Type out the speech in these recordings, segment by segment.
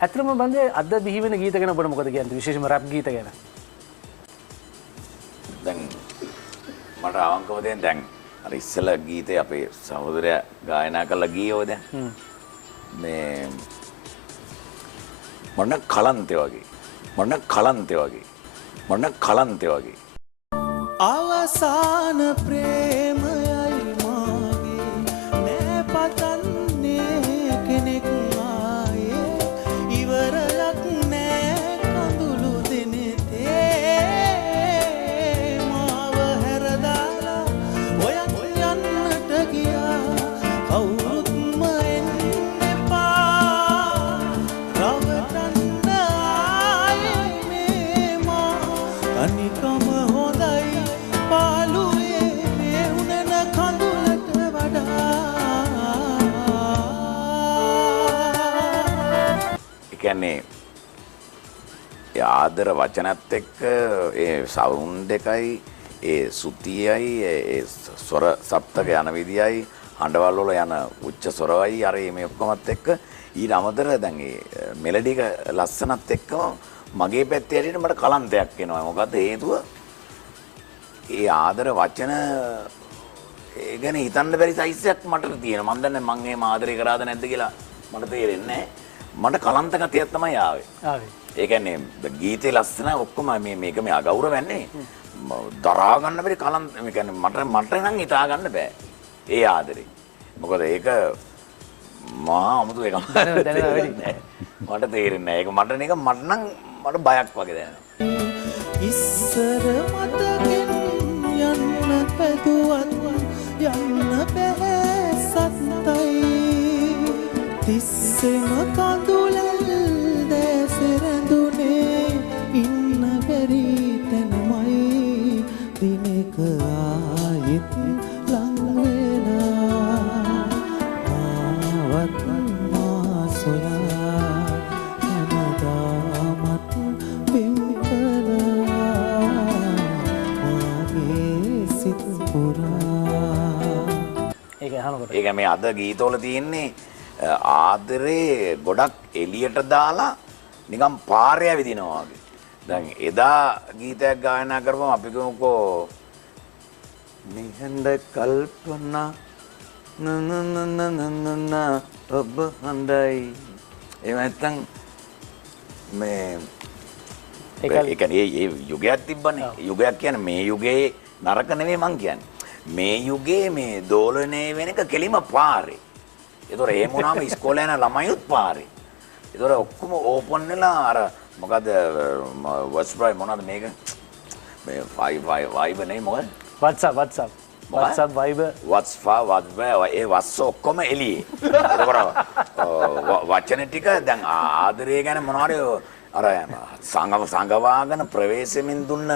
ඇත්තටම බන්දේ අද බිහි වෙන ගීත ගැන ඔබට මොකද කියන්නේ විශේෂයෙන්ම රැප් ගීත ගැන? දැන් මට අවංකව දැන් අර ඉස්සෙල්ලා ගීතේ අපේ සහෝදරයා ගායනා කරලා ගියෝ දැන් මේ මොන කලන්තේ වගේ අවසාන ප්‍රේමයයි මාගේ නෑ පතන්නේ කෙනෙක් ආයේ ඉවරයක් නෑ කඳුළු දිනෙතේ මාව හැරදාලා ඔයන් යන්නට ගියා කවුරුත්ම එන්න එපා රවටන්න ආයේ මේ මා තනිකම හොඳයි පාළුවේ මේ උනන කඳුලට වඩා ඒ කියන්නේ ඒ ආදර වචනත් එක්ක ඒ සවුන්ඩ් එකයි ඒ සුතියයි ඒ ස්වර සප්තක යන විදියයි හඬවල් වල යන උච්ච ස්වරවයි අර මේ ඔක්කොමත් එක්ක ඊට අමතර දැන් ඒ මෙලඩි එක ලස්සනත් එක්කම මගේ පැත්තේ හැටියට මට කලන්තයක් එනවා. මොකද හේතුව ඒ ආදර වචන ඒ ගැන හිතන්න බැරි සයිස් එකක් මට තියෙනවා. මම දන්නේ මම එහෙම ආදරේ කරාද නැද්ද කියලා මට තේරෙන්නේ නැහැ. මට කලන්ත ගතියක් තමයි ආවේ. ඒ කියන්නේ ගීතේ ලස්සන ඔක්කොම මේක මේ අගෞරවන්නේ. දරා ගන්න බැරි කලන්ත මේ කියන්නේ මට නම් හිතා ගන්න බෑ. ඒ ආදරේ. මොකද ඒක මා අමුතු එකක්. මට තේරෙන්නේ නැහැ. ඒක මට නම් මට බයක් වගේ දැනෙනවා. ඉස්සර මතකෙන් යන්න පැදුවත් යන්න බෑ සත්තයි තිස්සෙම කඳුලල් දැසරඳුනේ ඉන්න බැරි තැනමයි දිනක ආයෙත් ලං වෙලා ආවත් මා සොයා හැමදාමත් බිම් කළා මාගේ සිත පුරා. ඒක මේ අද ගීතවල තියෙන්නේ ආදරේ ගොඩක් එළියට දාලා නිකන් පාරය විදිනවා වගේ. දැන් එදා ගීතයක් ගායනා කරපුවම අපි කියමුකෝ නිහඬ කල්පනා නනනනනනන ඔබ හඬයි. එහෙම නැත්නම් මේ ඒ කියන්නේ ඒ යුගයක් තිබ්බනේ. යුගයක් කියන්නේ මේ යුගයේ නරක නෙවෙයි මං කියන්නේ. මේ යුගයේ මේ දෝලනය වෙන එක කෙලිම පාරේ. ඒතොර එහෙම වුණාම ඉස්කෝලේ යන ළමයිනුත් පාරේ. ඒතොර ඔක්කොම ඕපන් වෙලා අර මොකද WhatsApp මොනවද මේක? මේ Viber නේ මොකද? WhatsApp Viber ඒ වස්ස ඔක්කොම එළියේ. ඒතොර වචන ටික දැන් ආදරය ගැන මොනවාරි අර සංගවාගෙන ප්‍රවේශමින් දුන්න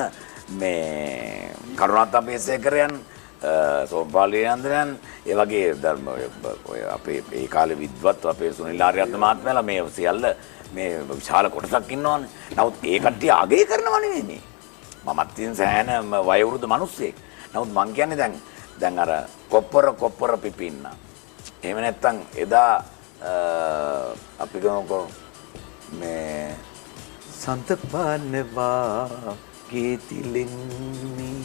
මේ කරුණාත් අපේසේකරයන් සෝපාලියන්ද්‍රයන් ඒ වගේ අපේ ඒ කාලේ විද්වත් අපේ සුනිල් ආර්යරත්න මහත්මයාලා මේ සියල්ල මේ විශාල කොටසක් ඉන්නවනේ. නමුත් ඒ කට්ටිය අගය කරනව නෙවෙයි. මමත් ඉතින් සෑහෙන වයෝවෘද්ධ මිනිස්සෙක්. නමුත් මං කියන්නේ දැන් අර කොප්පර පිපින්න. එහෙම නැත්තම් එදා අපි ගමකෝ මේ සන්තපානවා ගීතිලින්නේ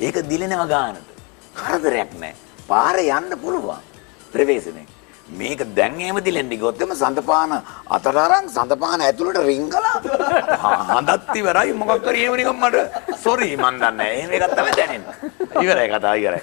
ඒක දිලෙනවා ගානට. කරදරයක් නැහැ. පාරේ යන්න පුළුවන්. ප්‍රවේශනේ. මේක දැන් එහෙම දිලෙන්න ගියොත් එම සඳපාන අතට අරන් සඳපාන ඇතුළට රිංගලා හඳත් ඉවරයි මොකක් කරේ එහෙම නිකන් මට සෝරි මන් දන්නේ නැහැ. එහෙම එකක් තමයි දැනෙන්නේ. ඉවරයි කතාව ඉවරයි.